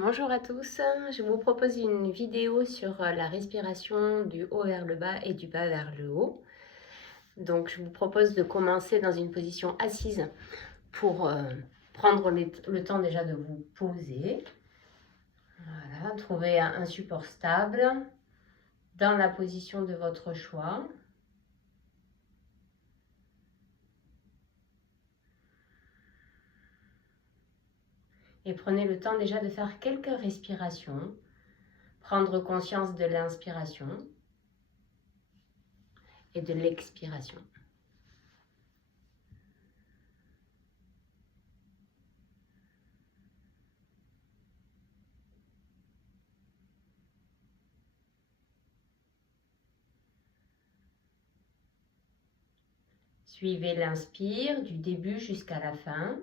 Bonjour à tous, je vous propose une vidéo sur la respiration du haut vers le bas et du bas vers le haut. Donc je vous propose de commencer dans une position assise pour prendre le temps déjà de vous poser. Voilà, trouver un support stable dans la position de votre choix. Et prenez le temps déjà de faire quelques respirations, prendre conscience de l'inspiration et de l'expiration. Suivez l'inspire du début jusqu'à la fin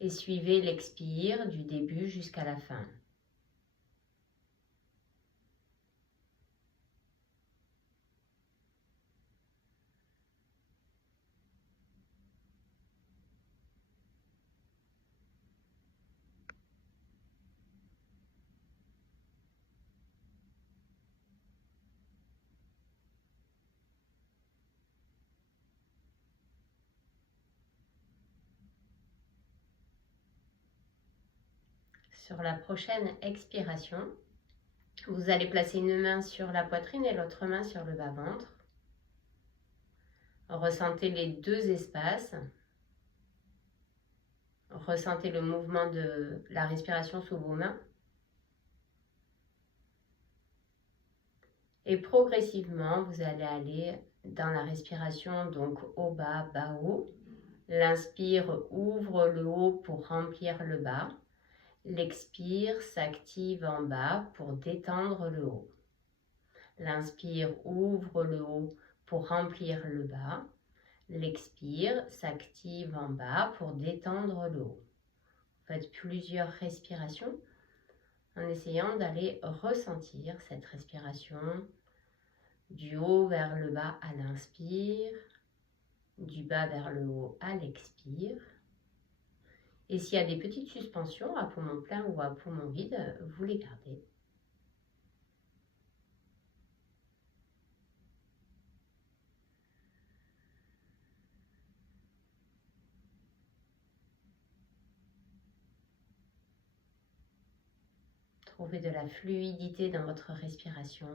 et suivez l'expire du début jusqu'à la fin. Sur la prochaine expiration, vous allez placer une main sur la poitrine et l'autre main sur le bas-ventre. Ressentez les deux espaces. Ressentez le mouvement de la respiration sous vos mains. Et progressivement, vous allez aller dans la respiration, donc haut, bas, bas, haut. L'inspire ouvre le haut pour remplir le bas. L'expire s'active en bas pour détendre le haut. L'inspire ouvre le haut pour remplir le bas. L'expire s'active en bas pour détendre le haut. Faites plusieurs respirations en essayant d'aller ressentir cette respiration du haut vers le bas à l'inspire, du bas vers le haut à l'expire. Et s'il y a des petites suspensions à poumon plein ou à poumon vide, vous les gardez. Trouvez de la fluidité dans votre respiration,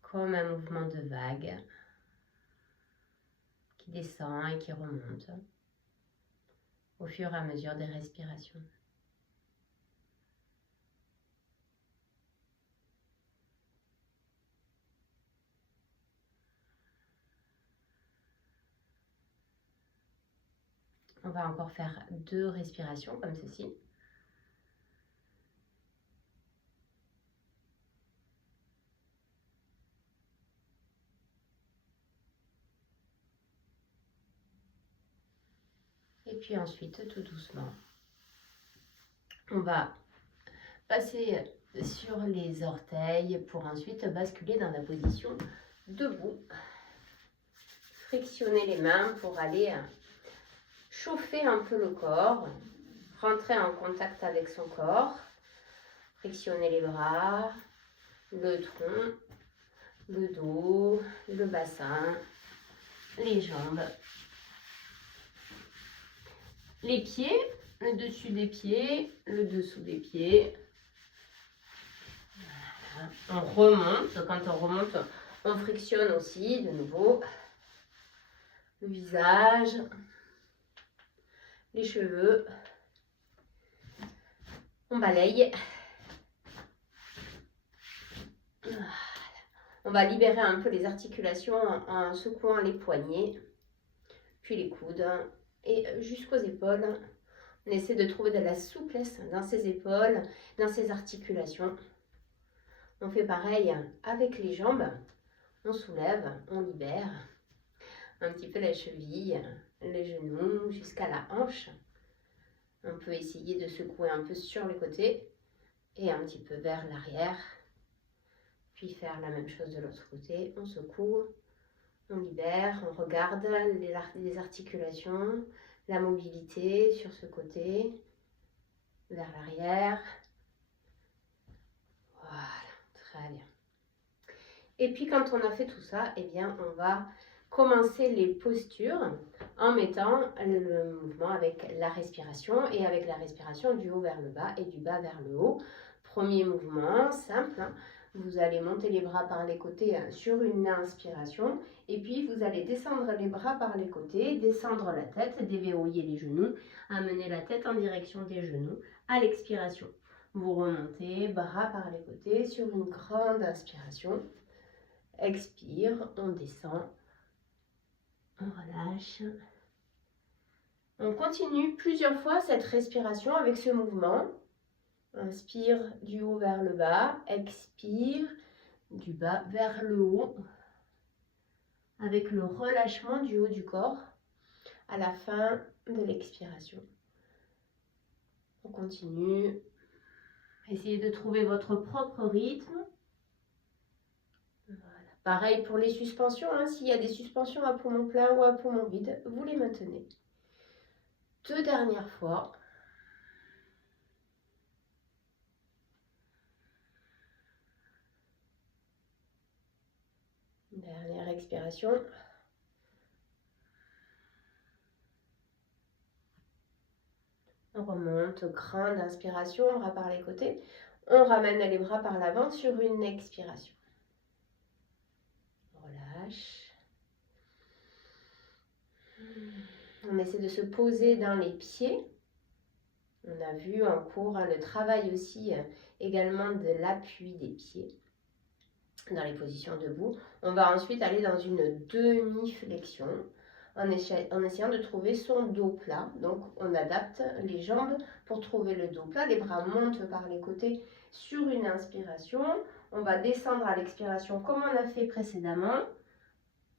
comme un mouvement de vague qui descend et qui remonte au fur et à mesure des respirations. On va encore faire 2 respirations comme ceci. Et puis ensuite, tout doucement, on va passer sur les orteils pour ensuite basculer dans la position debout. Frictionnez les mains pour aller chauffer un peu le corps, rentrer en contact avec son corps. Frictionnez les bras, le tronc, le dos, le bassin, les jambes, les pieds, le dessus des pieds, le dessous des pieds. Voilà. On remonte, quand on remonte, on frictionne aussi de nouveau le visage, les cheveux. On balaye. Voilà. On va libérer un peu les articulations en secouant les poignets, puis les coudes et jusqu'aux épaules. On essaie de trouver de la souplesse dans ses épaules, dans ses articulations. On fait pareil avec les jambes. On soulève, on libère un petit peu la cheville, les genoux jusqu'à la hanche. On peut essayer de secouer un peu sur le côté et un petit peu vers l'arrière. Puis faire la même chose de l'autre côté. On secoue, on libère, on regarde les articulations, la mobilité sur ce côté, vers l'arrière. Voilà, très bien. Et puis quand on a fait tout ça, eh bien on va commencer les postures en mettant le mouvement avec la respiration et avec la respiration du haut vers le bas et du bas vers le haut. Premier mouvement simple, vous allez monter les bras par les côtés sur une inspiration et puis vous allez descendre les bras par les côtés, descendre la tête, déverrouiller les genoux, amener la tête en direction des genoux à l'expiration. Vous remontez bras par les côtés sur une grande inspiration. Expire, on descend, on relâche. On continue plusieurs fois cette respiration avec ce mouvement. Inspire du haut vers le bas, expire du bas vers le haut, avec le relâchement du haut du corps à la fin de l'expiration. On continue. Essayez de trouver votre propre rythme. Voilà. Pareil pour les suspensions, s'il y a des suspensions à poumon plein ou à poumon vide, vous les maintenez. 2 dernières fois. Dernière expiration. On remonte, grande inspiration, bras par les côtés. On ramène les bras par l'avant sur une expiration. On relâche. On essaie de se poser dans les pieds. On a vu en cours le travail aussi également de l'appui des pieds dans les positions debout. On va ensuite aller dans une demi-flexion en essayant de trouver son dos plat. Donc on adapte les jambes pour trouver le dos plat. Les bras montent par les côtés sur une inspiration. On va descendre à l'expiration comme on a fait précédemment.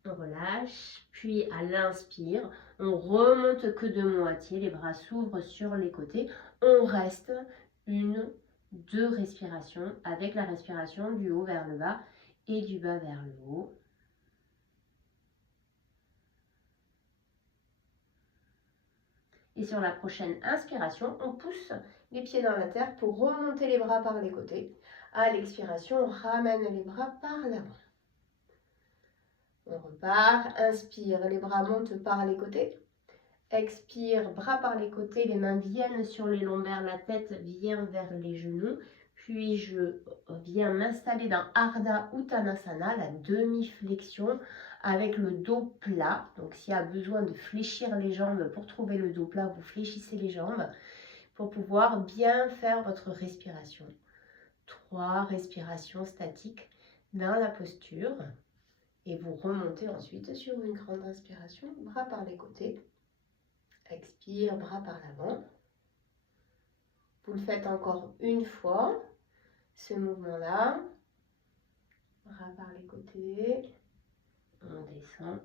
On relâche, puis à l'inspire, on remonte que de moitié, les bras s'ouvrent sur les côtés. On reste 2 respirations avec la respiration du haut vers le bas et du bas vers le haut. Et sur la prochaine inspiration, on pousse les pieds dans la terre pour remonter les bras par les côtés. À l'expiration, on ramène les bras par l'avant. On repart, inspire, les bras montent par les côtés. Expire, bras par les côtés, les mains viennent sur les lombaires, la tête vient vers les genoux. Puis je viens m'installer dans Ardha Uttanasana, la demi-flexion avec le dos plat. Donc s'il y a besoin de fléchir les jambes pour trouver le dos plat, vous fléchissez les jambes pour pouvoir bien faire votre respiration. 3 respirations statiques dans la posture. Et vous remontez ensuite sur une grande inspiration, bras par les côtés. Expire, bras par l'avant. Vous le faites encore une fois, ce mouvement-là. Bras par les côtés. On descend.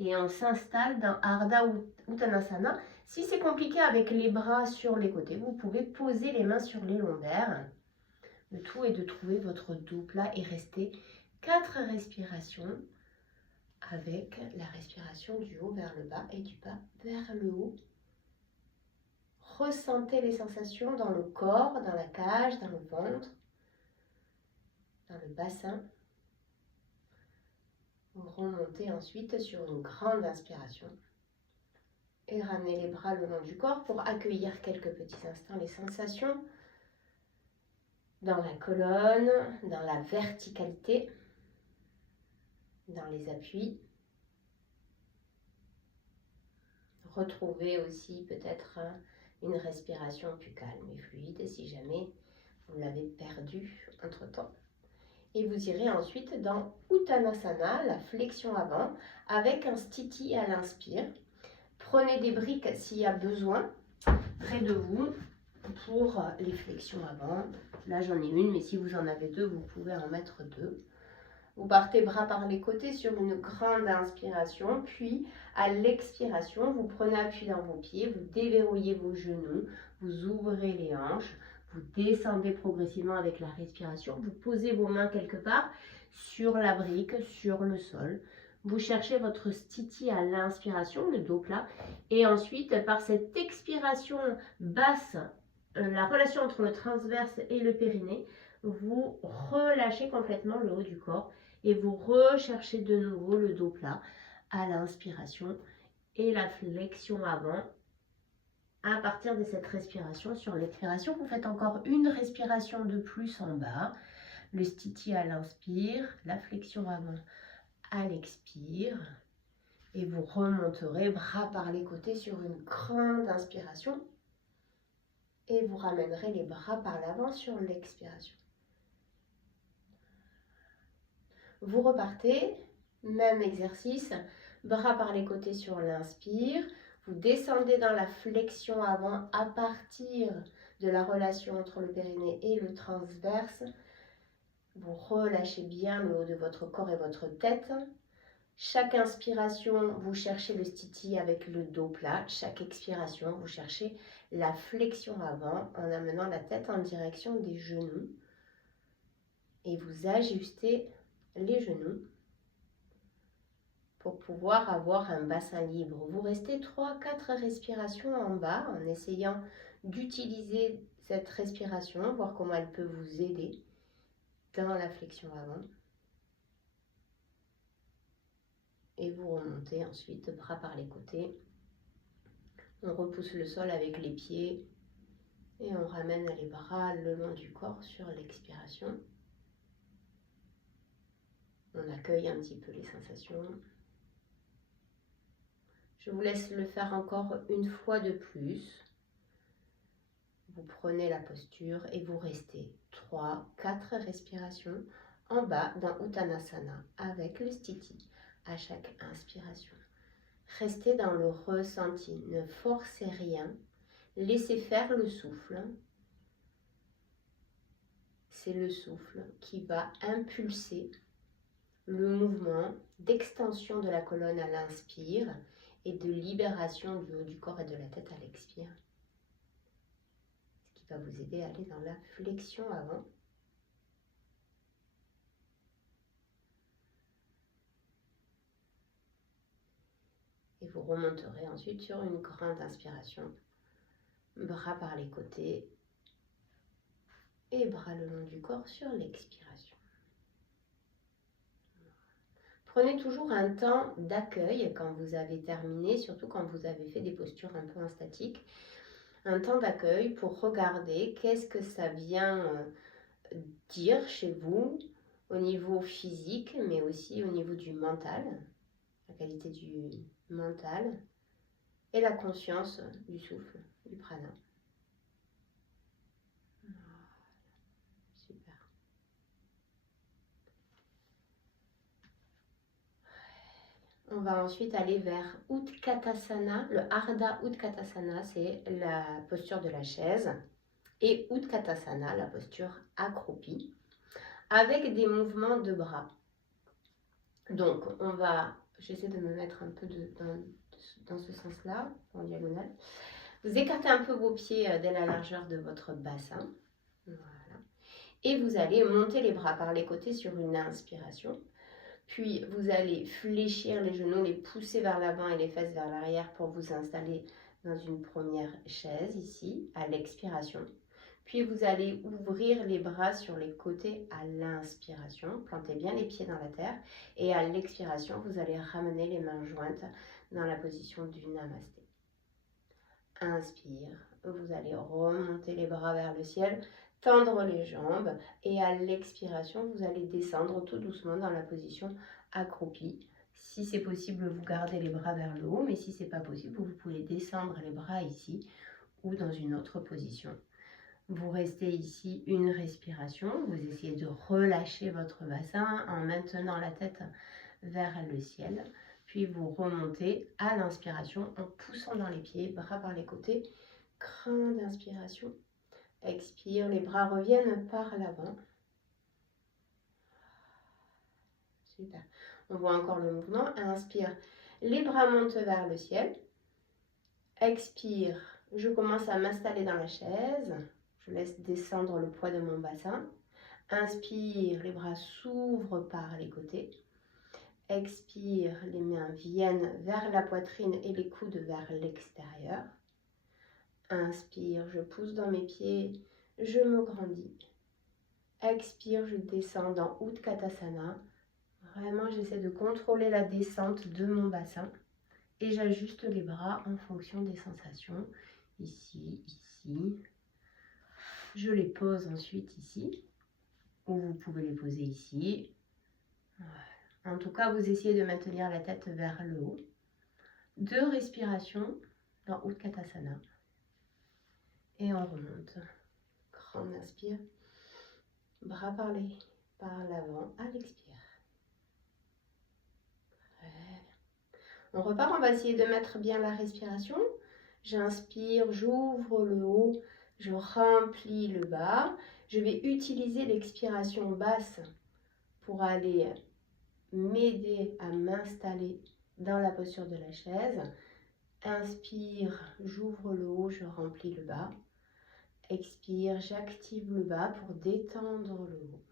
Et on s'installe dans Ardha Uttanasana. Si c'est compliqué avec les bras sur les côtés, vous pouvez poser les mains sur les lombaires. Le tout est de trouver votre dos plat et rester 4 respirations avec la respiration du haut vers le bas et du bas vers le haut. Ressentez les sensations dans le corps, dans la cage, dans le ventre, dans le bassin. Vous remontez ensuite sur une grande inspiration et ramenez les bras le long du corps pour accueillir quelques petits instants les sensations dans la colonne, dans la verticalité, dans les appuis. Retrouvez aussi peut-être une respiration plus calme et fluide si jamais vous l'avez perdue entre-temps. Et vous irez ensuite dans Uttanasana, la flexion avant, avec un sthiti à l'inspire. Prenez des briques s'il y a besoin près de vous pour les flexions avant. Là j'en ai une, mais si vous en avez 2, vous pouvez en mettre 2. Vous partez bras par les côtés sur une grande inspiration, puis à l'expiration, vous prenez appui dans vos pieds, vous déverrouillez vos genoux, vous ouvrez les hanches, vous descendez progressivement avec la respiration, vous posez vos mains quelque part sur la brique, sur le sol. Vous cherchez votre stiti à l'inspiration, le dos plat. Et ensuite, par cette expiration basse, la relation entre le transverse et le périnée, vous relâchez complètement le haut du corps et vous recherchez de nouveau le dos plat à l'inspiration et la flexion avant. À partir de cette respiration, sur l'expiration, vous faites encore une respiration de plus en bas. Le stiti à l'inspire, la flexion avant à l'expire. Et vous remonterez bras par les côtés sur une grande inspiration. Et vous ramènerez les bras par l'avant sur l'expiration. Vous repartez, même exercice, bras par les côtés sur l'inspire. Vous descendez dans la flexion avant à partir de la relation entre le périnée et le transverse. Vous relâchez bien le haut de votre corps et votre tête. Chaque inspiration, vous cherchez le stiti avec le dos plat. Chaque expiration, vous cherchez la flexion avant en amenant la tête en direction des genoux. Et vous ajustez les genoux pour pouvoir avoir un bassin libre. Vous restez 3-4 respirations en bas en essayant d'utiliser cette respiration, voir comment elle peut vous aider dans la flexion avant. Et vous remontez ensuite, bras par les côtés. On repousse le sol avec les pieds et on ramène les bras le long du corps sur l'expiration. On accueille un petit peu les sensations. Je vous laisse le faire encore une fois de plus. Vous prenez la posture et vous restez 3-4 respirations en bas dans Uttanasana avec le stiti à chaque inspiration. Restez dans le ressenti, ne forcez rien, laissez faire le souffle. C'est le souffle qui va impulser le mouvement d'extension de la colonne à l'inspire et de libération du haut du corps et de la tête à l'expire. Ce qui va vous aider à aller dans la flexion avant. Et vous remonterez ensuite sur une grande inspiration. Bras par les côtés et bras le long du corps sur l'expiration. Prenez toujours un temps d'accueil quand vous avez terminé, surtout quand vous avez fait des postures un peu en statique. Un temps d'accueil pour regarder qu'est-ce que ça vient dire chez vous au niveau physique, mais aussi au niveau du mental, la qualité du mental et la conscience du souffle, du prana. Super. On va ensuite aller vers Utkatasana. Le Ardha Utkatasana, c'est la posture de la chaise. Et Utkatasana, la posture accroupie, avec des mouvements de bras. Donc, j'essaie de me mettre un peu dans ce sens-là, en diagonale. Vous écartez un peu vos pieds dès la largeur de votre bassin. Voilà. Et vous allez monter les bras par les côtés sur une inspiration. Puis, vous allez fléchir les genoux, les pousser vers l'avant et les fesses vers l'arrière pour vous installer dans une première chaise ici, à l'expiration. Puis, vous allez ouvrir les bras sur les côtés à l'inspiration. Plantez bien les pieds dans la terre. Et à l'expiration, vous allez ramener les mains jointes dans la position du Namasté. Inspire. Vous allez remonter les bras vers le ciel, tendre les jambes. Et à l'expiration, vous allez descendre tout doucement dans la position accroupie. Si c'est possible, vous gardez les bras vers le haut. Mais si ce n'est pas possible, vous pouvez descendre les bras ici ou dans une autre position. Vous restez ici une respiration, vous essayez de relâcher votre bassin en maintenant la tête vers le ciel. Puis vous remontez à l'inspiration en poussant dans les pieds, bras par les côtés. Grande inspiration. Expire, les bras reviennent par l'avant. Super. On voit encore le mouvement. Inspire, les bras montent vers le ciel. Expire, je commence à m'installer dans la chaise. Je laisse descendre le poids de mon bassin. Inspire, les bras s'ouvrent par les côtés. Expire, les mains viennent vers la poitrine et les coudes vers l'extérieur. Inspire, je pousse dans mes pieds, je me grandis. Expire, je descends dans Utkatasana. Vraiment, j'essaie de contrôler la descente de mon bassin. Et j'ajuste les bras en fonction des sensations. Ici, ici. Je les pose ensuite ici. Ou vous pouvez les poser ici. En tout cas, vous essayez de maintenir la tête vers le haut. 2 respirations dans Utkatasana. Et on remonte. Grande inspire. Bras par l'avant à l'expire. On repart, on va essayer de mettre bien la respiration. J'inspire, j'ouvre le haut, je remplis le bas. Je vais utiliser l'expiration basse pour aller m'aider à m'installer dans la posture de la chaise. Inspire, j'ouvre le haut, je remplis le bas. Expire, j'active le bas pour détendre le haut.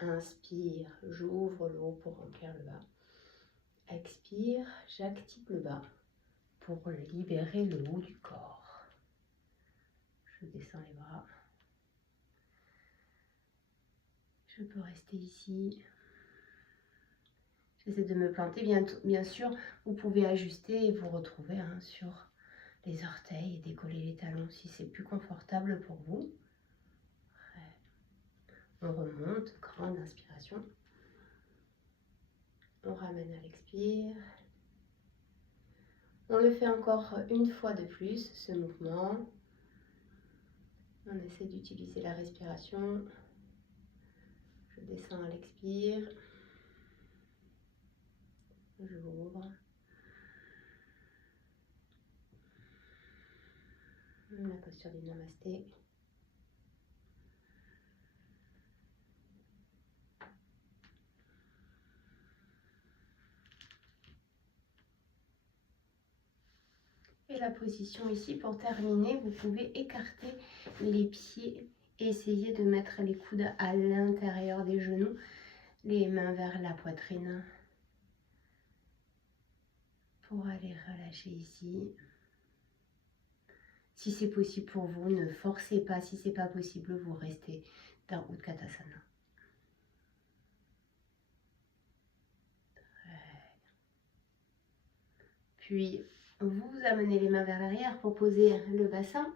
Inspire, j'ouvre le haut pour remplir le bas. Expire, j'active le bas pour libérer le haut du corps. Je descends les bras. Je peux rester ici. J'essaie de me planter. Bien sûr, vous pouvez ajuster et vous retrouver sur les orteils et décoller les talons si c'est plus confortable pour vous. On remonte, grande inspiration. On ramène à l'expire. On le fait encore une fois de plus, ce mouvement. On essaie d'utiliser la respiration. Je descends à l'expire. J'ouvre. La posture du Namasté. Et la position ici, pour terminer, vous pouvez écarter les pieds et essayer de mettre les coudes à l'intérieur des genoux, les mains vers la poitrine. Pour aller relâcher ici. Si c'est possible pour vous, ne forcez pas. Si ce n'est pas possible, vous restez dans Utkatasana. Puis, vous amenez les mains vers l'arrière pour poser le bassin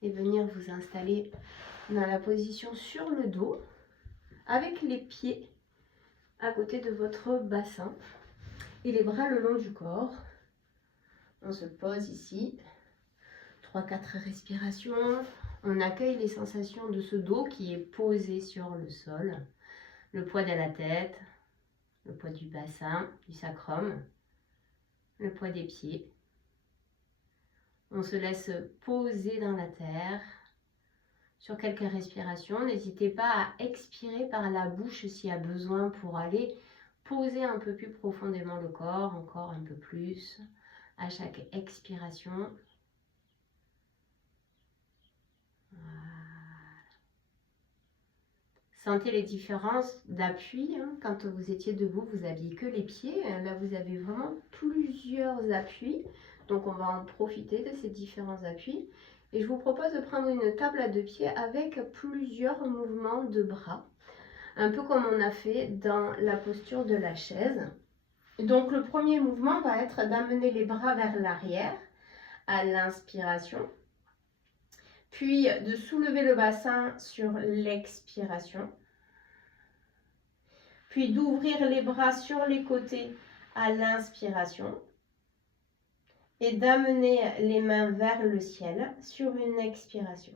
et venir vous installer dans la position sur le dos avec les pieds à côté de votre bassin et les bras le long du corps. On se pose ici. 3-4 respirations. On accueille les sensations de ce dos qui est posé sur le sol. Le poids de la tête, le poids du bassin, du sacrum, le poids des pieds. On se laisse poser dans la terre sur quelques respirations. N'hésitez pas à expirer par la bouche s'il y a besoin pour aller poser un peu plus profondément le corps, encore un peu plus à chaque expiration. Sentez les différences d'appui. Quand vous étiez debout, vous n'aviez que les pieds. Là, vous avez vraiment plusieurs appuis. Donc, on va en profiter de ces différents appuis. Et je vous propose de prendre une table à 2 pieds avec plusieurs mouvements de bras. Un peu comme on a fait dans la posture de la chaise. Donc, le premier mouvement va être d'amener les bras vers l'arrière à l'inspiration. Puis de soulever le bassin sur l'expiration. Puis d'ouvrir les bras sur les côtés à l'inspiration. Et d'amener les mains vers le ciel sur une expiration.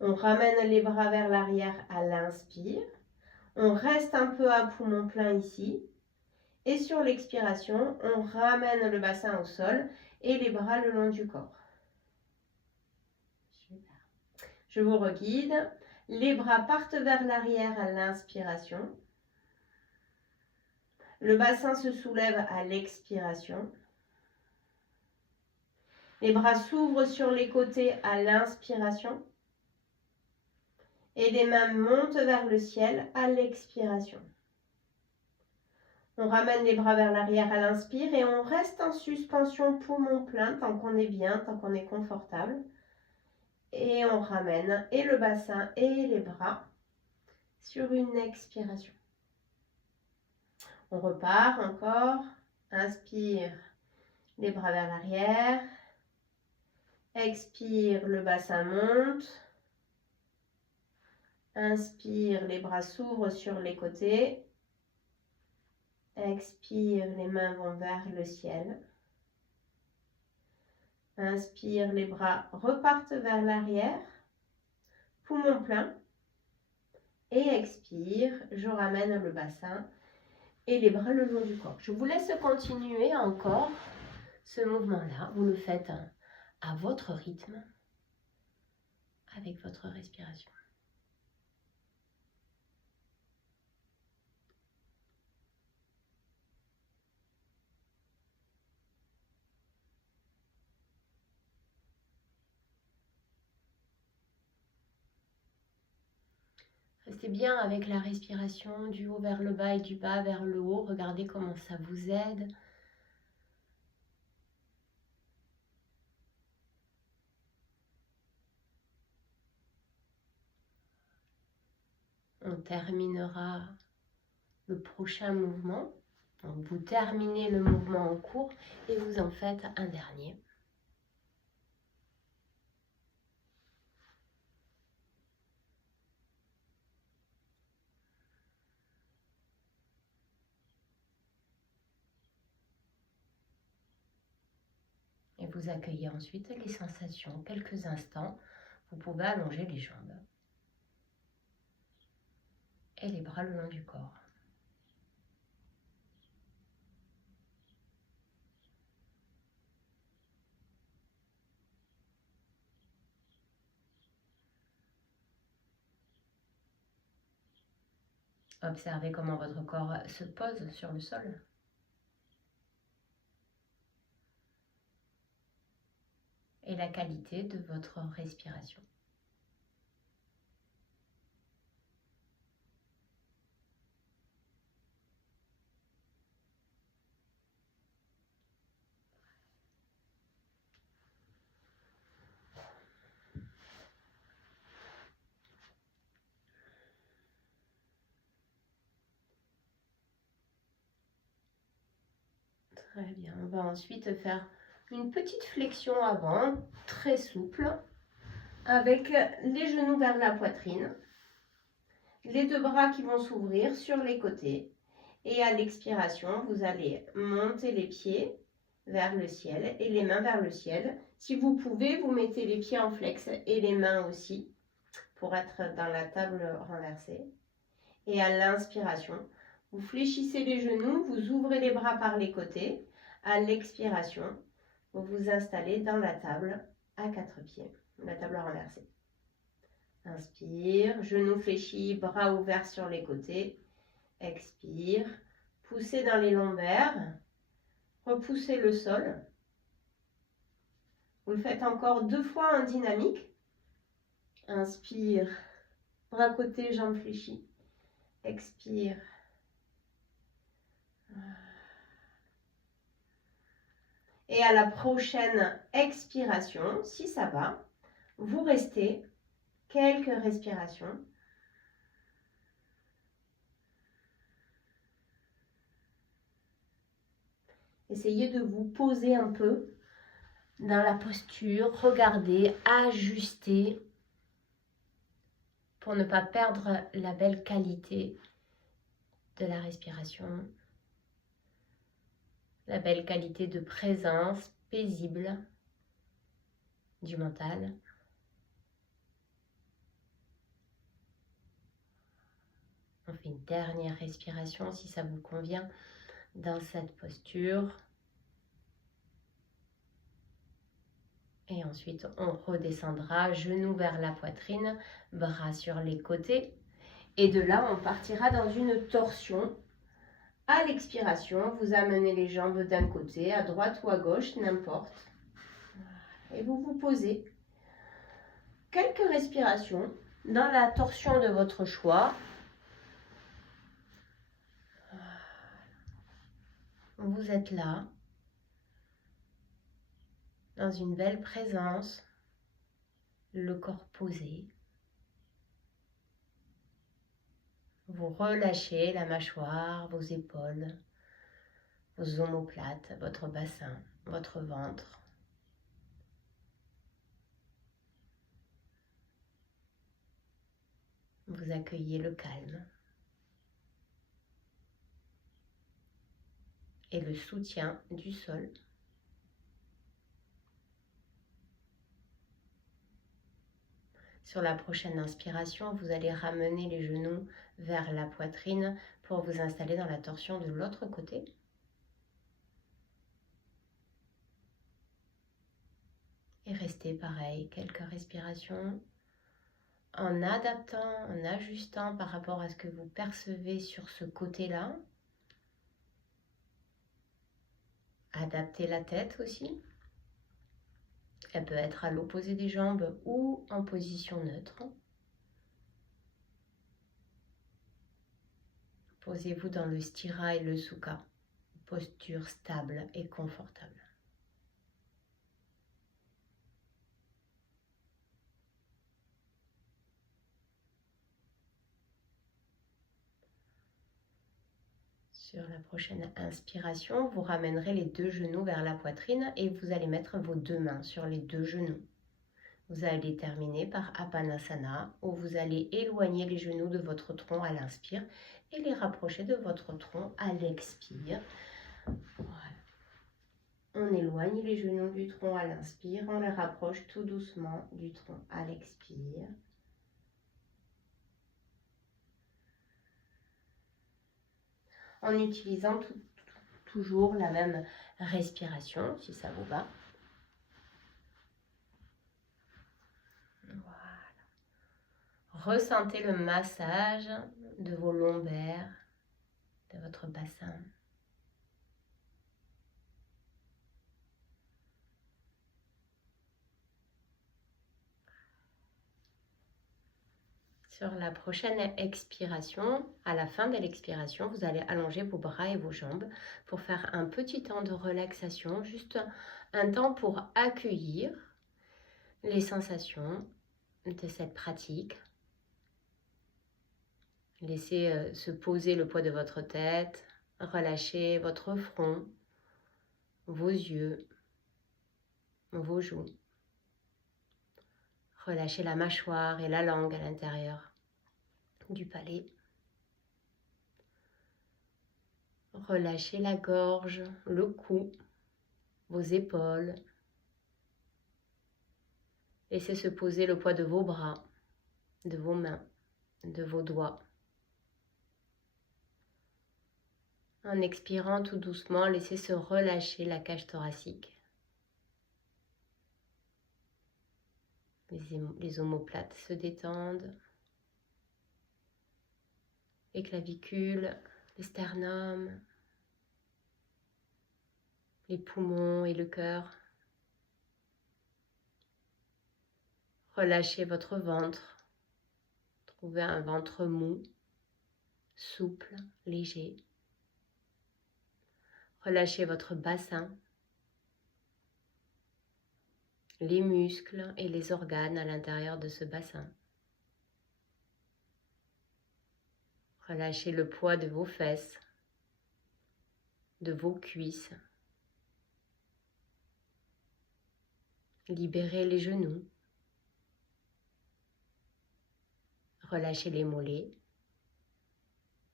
On ramène les bras vers l'arrière à l'inspire. On reste un peu à poumon plein ici. Et sur l'expiration, on ramène le bassin au sol et les bras le long du corps. Je vous reguide. Les bras partent vers l'arrière à l'inspiration. Le bassin se soulève à l'expiration. Les bras s'ouvrent sur les côtés à l'inspiration. Et les mains montent vers le ciel à l'expiration. On ramène les bras vers l'arrière à l'inspire et on reste en suspension poumon plein tant qu'on est bien, tant qu'on est confortable. Et on ramène et le bassin et les bras sur une expiration. On repart encore. Inspire, les bras vers l'arrière. Expire, le bassin monte. Inspire, les bras s'ouvrent sur les côtés. Expire, les mains vont vers le ciel. Inspire, les bras repartent vers l'arrière. Poumon plein. Et expire, je ramène le bassin et les bras le long du corps. Je vous laisse continuer encore ce mouvement-là. Vous le faites à votre rythme, avec votre respiration. Restez bien avec la respiration du haut vers le bas et du bas vers le haut. Regardez comment ça vous aide. On terminera le prochain mouvement. Donc vous terminez le mouvement en cours et vous en faites un dernier. Et vous accueillez ensuite les sensations. Quelques instants, vous pouvez allonger les jambes et les bras le long du corps. Observez comment votre corps se pose sur le sol. Et la qualité de votre respiration. Très bien, on va ensuite faire une petite flexion avant, très souple, avec les genoux vers la poitrine, les deux bras qui vont s'ouvrir sur les côtés. Et à l'expiration, vous allez monter les pieds vers le ciel et les mains vers le ciel. Si vous pouvez, vous mettez les pieds en flex et les mains aussi pour être dans la table renversée. Et à l'inspiration, vous fléchissez les genoux, vous ouvrez les bras par les côtés. À l'expiration, vous vous installez dans la table à quatre pieds, la table renversée. Inspire, genoux fléchis, bras ouverts sur les côtés. Expire, poussez dans les lombaires, repoussez le sol. Vous le faites encore 2 fois en dynamique. Inspire, bras côté, jambes fléchies. Expire. Et à la prochaine expiration, si ça va, vous restez quelques respirations. Essayez de vous poser un peu dans la posture, regardez, ajustez pour ne pas perdre la belle qualité de la respiration, la belle qualité de présence paisible du mental. On fait une dernière respiration si ça vous convient dans cette posture. Et ensuite, on redescendra, genoux vers la poitrine, bras sur les côtés. Et de là, on partira dans une torsion. À l'expiration, vous amenez les jambes d'un côté, à droite ou à gauche, n'importe. Et vous vous posez. Quelques respirations dans la torsion de votre choix. Vous êtes là, dans une belle présence, le corps posé. Vous relâchez la mâchoire, vos épaules, vos omoplates, votre bassin, votre ventre. Vous accueillez le calme et le soutien du sol. Sur la prochaine inspiration, vous allez ramener les genoux vers la poitrine pour vous installer dans la torsion de l'autre côté. Et restez pareil, quelques respirations, en adaptant, en ajustant par rapport à ce que vous percevez sur ce côté-là. Adaptez la tête aussi. Elle peut être à l'opposé des jambes ou en position neutre. Posez-vous dans le stira et le sukha, posture stable et confortable. Sur la prochaine inspiration, vous ramènerez les deux genoux vers la poitrine et vous allez mettre vos deux mains sur les deux genoux. Vous allez terminer par Apanasana, où vous allez éloigner les genoux de votre tronc à l'inspire et les rapprocher de votre tronc à l'expire. Voilà. On éloigne les genoux du tronc à l'inspire, on les rapproche tout doucement du tronc à l'expire. En utilisant toujours la même respiration, si ça vous va. Voilà. Ressentez le massage de vos lombaires, de votre bassin. Sur la prochaine expiration, à la fin de l'expiration, vous allez allonger vos bras et vos jambes pour faire un petit temps de relaxation, juste un temps pour accueillir les sensations de cette pratique. Laissez se poser le poids de votre tête, relâchez votre front, vos yeux, vos joues. Relâchez la mâchoire et la langue à l'intérieur du palais. Relâchez la gorge, le cou, vos épaules. Laissez se poser le poids de vos bras, de vos mains, de vos doigts. En expirant tout doucement, laissez se relâcher la cage thoracique. Les omoplates se détendent. Les clavicules, le sternum, les poumons et le cœur. Relâchez votre ventre. Trouvez un ventre mou, souple, léger. Relâchez votre bassin, les muscles et les organes à l'intérieur de ce bassin. Relâchez le poids de vos fesses, de vos cuisses. Libérez les genoux. Relâchez les mollets,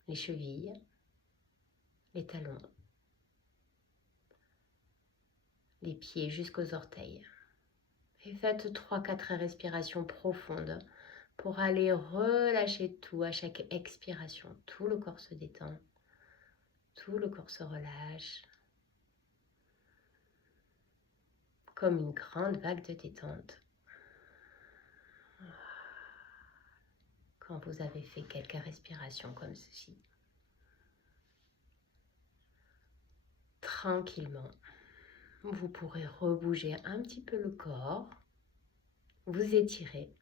les chevilles, les talons, les pieds jusqu'aux orteils. Et faites 3-4 respirations profondes pour aller relâcher tout à chaque expiration. Tout le corps se détend, tout le corps se relâche. Comme une grande vague de détente. Quand vous avez fait quelques respirations comme ceci. Tranquillement, vous pourrez rebouger un petit peu le corps, vous étirer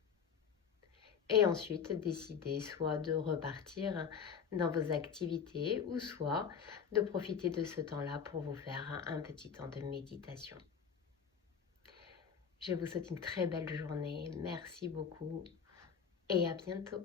Et ensuite, décidez soit de repartir dans vos activités ou soit de profiter de ce temps-là pour vous faire un petit temps de méditation. Je vous souhaite une très belle journée. Merci beaucoup et à bientôt.